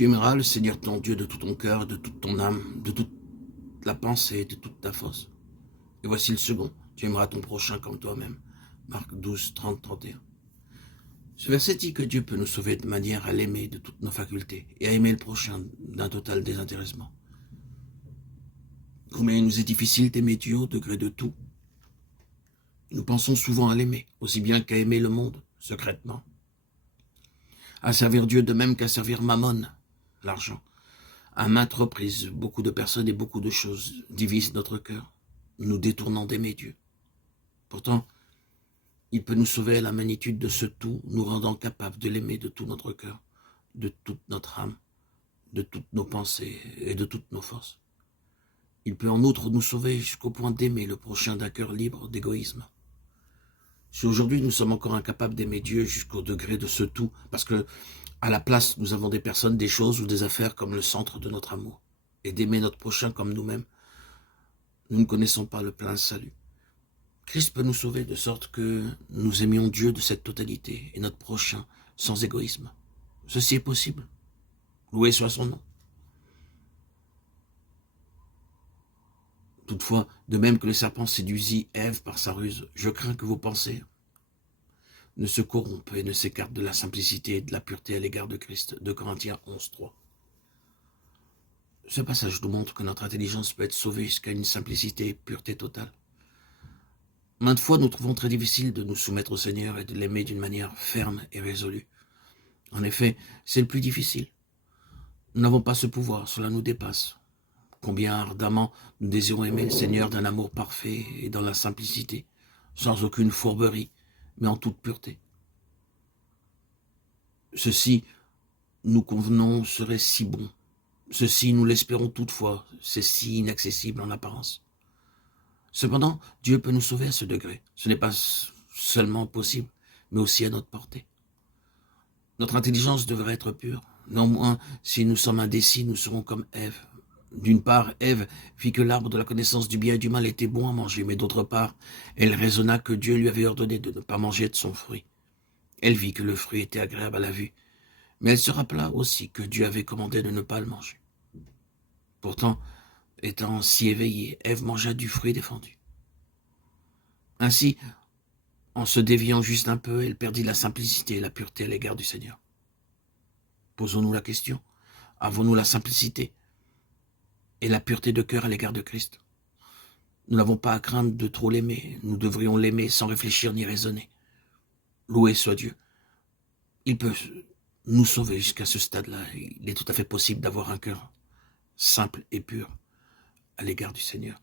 Tu aimeras le Seigneur ton Dieu de tout ton cœur, de toute ton âme, de toute la pensée, de toute ta force. Et voici le second, tu aimeras ton prochain comme toi-même. Marc 12, 30, 31. Ce verset dit que Dieu peut nous sauver de manière à l'aimer de toutes nos facultés et à aimer le prochain d'un total désintéressement. Combien il nous est difficile d'aimer Dieu au degré de tout. Nous pensons souvent à l'aimer, aussi bien qu'à aimer le monde, secrètement. À servir Dieu de même qu'à servir Mammon, l'argent. À maintes reprises, beaucoup de personnes et beaucoup de choses divisent notre cœur, nous détournant d'aimer Dieu. Pourtant, il peut nous sauver à la magnitude de ce tout, nous rendant capables de l'aimer de tout notre cœur, de toute notre âme, de toutes nos pensées et de toutes nos forces. Il peut en outre nous sauver jusqu'au point d'aimer le prochain d'un cœur libre d'égoïsme. Si aujourd'hui nous sommes encore incapables d'aimer Dieu jusqu'au degré de ce tout, parce que à la place nous avons des personnes, des choses ou des affaires comme le centre de notre amour, et d'aimer notre prochain comme nous-mêmes, nous ne connaissons pas le plein salut. Christ peut nous sauver de sorte que nous aimions Dieu de cette totalité et notre prochain sans égoïsme. Ceci est possible. Loué soit son nom. Toutefois, de même que le serpent séduisit Ève par sa ruse, je crains que vos pensées ne se corrompent et ne s'écartent de la simplicité et de la pureté à l'égard de Christ. 2 Corinthiens 11, 3. Ce passage nous montre que notre intelligence peut être sauvée jusqu'à une simplicité et pureté totale. Maintes fois, nous trouvons très difficile de nous soumettre au Seigneur et de l'aimer d'une manière ferme et résolue. En effet, c'est le plus difficile. Nous n'avons pas ce pouvoir, cela nous dépasse. Combien ardemment nous désirons aimer le Seigneur d'un amour parfait et dans la simplicité, sans aucune fourberie, mais en toute pureté. Ceci, nous convenons, serait si bon. Ceci, nous l'espérons toutefois, c'est si inaccessible en apparence. Cependant, Dieu peut nous sauver à ce degré. Ce n'est pas seulement possible, mais aussi à notre portée. Notre intelligence devrait être pure. Néanmoins, si nous sommes indécis, nous serons comme Ève. D'une part, Ève vit que l'arbre de la connaissance du bien et du mal était bon à manger, mais d'autre part, elle raisonna que Dieu lui avait ordonné de ne pas manger de son fruit. Elle vit que le fruit était agréable à la vue, mais elle se rappela aussi que Dieu avait commandé de ne pas le manger. Pourtant, étant si éveillée, Ève mangea du fruit défendu. Ainsi, en se déviant juste un peu, elle perdit la simplicité et la pureté à l'égard du Seigneur. Posons-nous la question, avons-nous la simplicité et la pureté de cœur à l'égard de Christ? Nous n'avons pas à craindre de trop l'aimer, nous devrions l'aimer sans réfléchir ni raisonner. Loué soit Dieu. Il peut nous sauver jusqu'à ce stade-là. Il est tout à fait possible d'avoir un cœur simple et pur à l'égard du Seigneur.